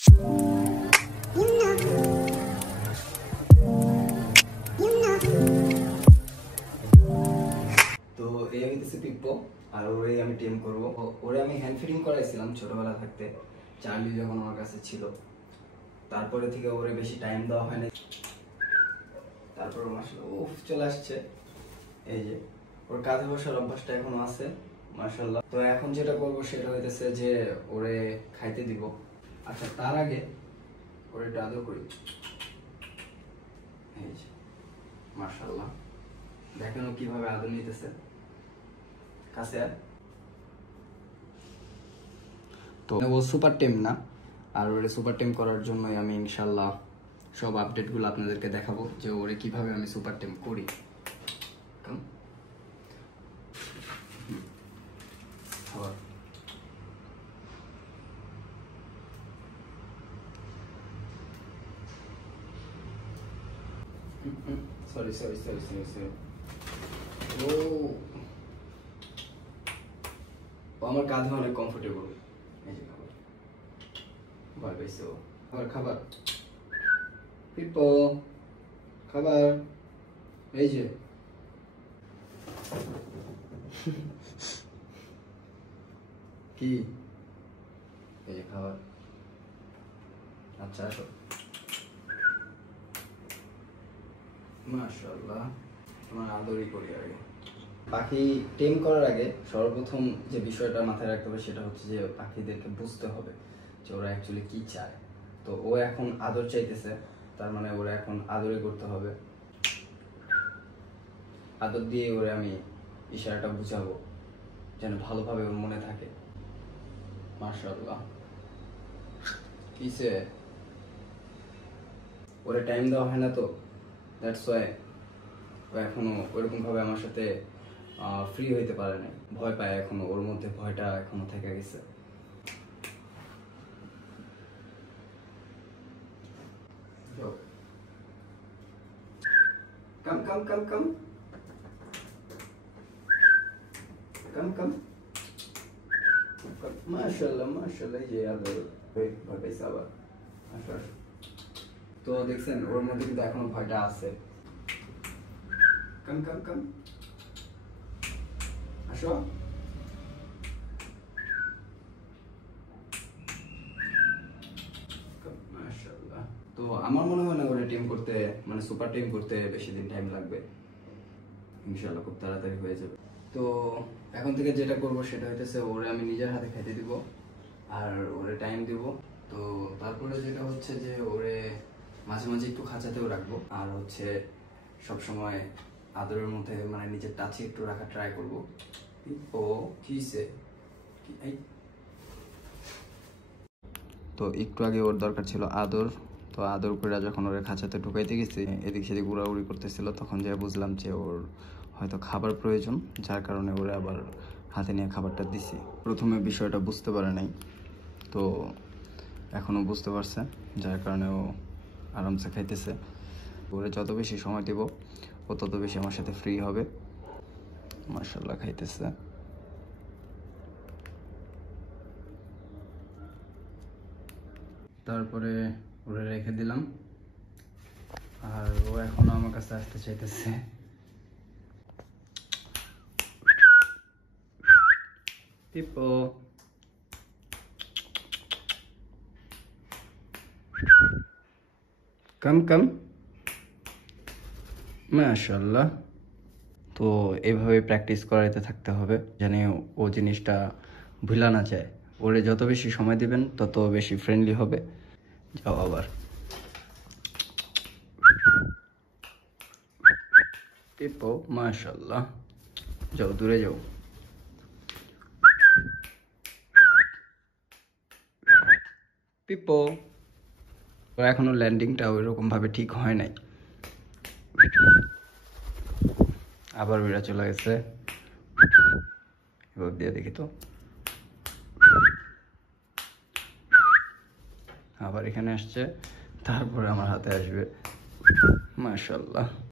তো এই হইতেছে পিপ্পো, আর ওরে আমি টেম করবো। ওরে আমি হ্যান্ড ফিডিং করাইছিলাম ছোটবেলা থাকতে, চার্লি যখন আমার কাছে ছিল। তারপরে থেকে ওরে বেশি টাইম দেওয়া হয় না। তারপর উফ চলে আসছে। এই যে ওর কাঁধে বসার অভ্যাসটা এখনো আছে, মাশাআল্লাহ। তো এখন যেটা করবো সেটা হইতেছে যে ওরে খাইতে দিব। আচ্ছা, তার আগে ওরে একটু আদর করি। এই যে মাশাআল্লাহ, দেখেন ও কিভাবে আদর নিতেছে। কাছে তো ও সুপার টেম না, আর ওরে সুপার টেম করার জন্যই আমি ইনশাল্লাহ সব আপডেটগুলো আপনাদেরকে দেখাবো যে ওরে কিভাবে আমি সুপার টেম করি। Sorry sorry sorry sorry sorry ও আমার কাঁধে অনেক কমফোর্টেবল। এই যে খাবার ভয় পাইছে ও। খাবার পিপ্পো, খাবার। এই যে কি, এই যে খাবার। আচ্ছা আসো। মাশাআল্লাহ, তোমার আদরই করি আগে। পাখি টেম করার আগে সর্বপ্রথম যে বিষয়টা মাথায় রাখতে হবে সেটা হচ্ছে যে পাখিদেরকে বুঝতে হবে যে ওরা অ্যাকচুয়ালি কি চায়। তো ও এখন আদর চাইতেছে, তার মানে ওরা এখন আদরই করতে হবে। আদর দিয়ে ওরে আমি ইশারাটা বুঝাবো যেন ভালোভাবে ওর মনে থাকে। মাশাআল্লাহ, কিসে ওরে টাইম দেওয়া হয় না, তো দ্যাটস ওয়াই ও এখনো ওইরকম ভাবে আমার সাথে ফ্রি হইতে পারে না, ভয় পায় এখনো, ওর মধ্যে ভয়টা এখনো থেকে গেছে। কাম কাম কাম কাম কাম কাম। মাশাআল্লাহ মাশাআল্লাহ, যে আদর ভয় পাইছে আবার। আসো আসো। তো দেখছেন ওর মধ্যে কিন্তু এখনো ভয়টা আছে। কাম কাম কাম, আসো। মাশাআল্লাহ। তো আমার মনে হয় না ওরে টিম করতে, মানে সুপার টিম করতে বেশি দিন টাইম লাগবে, ইনশাআল্লাহ খুব তাড়াতাড়ি হয়ে যাবে। তো এখন থেকে যেটা করব সেটা হইতেছে ওরে আমি নিজের হাতে খাইতে দিব আর ওরে টাইম দিব। তো তারপরে যেটা হচ্ছে যে ওরে মাঝে মাঝে একটু খাঁচাতেও রাখবো, আর হচ্ছে সবসময় আদরের মধ্যে মানে নিজের টাচে একটু রাখা ট্রাই করবো। ও কিসে তো একটু আগে ওর দরকার ছিল আদর, তো আদর করে যখন ওরে খাঁচাতে ঢুকাইতে গেছি, এদিক সেদিক উড়াউড়ি করতেছিল, তখন যে বুঝলাম যে ওর হয়তো খাবার প্রয়োজন, যার কারণে ওরে আবার হাতে নিয়ে খাবারটা দিছি। প্রথমে বিষয়টা বুঝতে পারে নাই, তো এখনও বুঝতে পারছে, যার কারণে ও আরামসে খাইতেছে। ওরে যত বেশি সময় দেব ও তত বেশি আমার সাথে ফ্রি হবে। মাশাআল্লাহ খাইতেছে। তারপরে ওরে রেখে দিলাম, আর ও এখনো আমার কাছে আসতে চাইতেছে। পিপ্পো, কাম কাম। মাশাআল্লাহ। তো এভাবে প্র্যাকটিস করাইতে থাকতে হবে যেন ও জিনিসটা ভুলা না যায়। ওরে যত বেশি সময় দিবেন তত বেশি ফ্রেন্ডলি হবে। যাও আবার। পিপ্পো, মাশাআল্লাহ, যাও দূরে যাও। পিপ্পো, ওর এখনো ল্যান্ডিংটা ওইরকম ভাবে ঠিক হয় নাই, আবার বেড়া চলে গেছে। এবার দিয়ে দেখি তো, আবার এখানে আসছে, তারপরে আমার হাতে আসবে। মাশাআল্লাহ।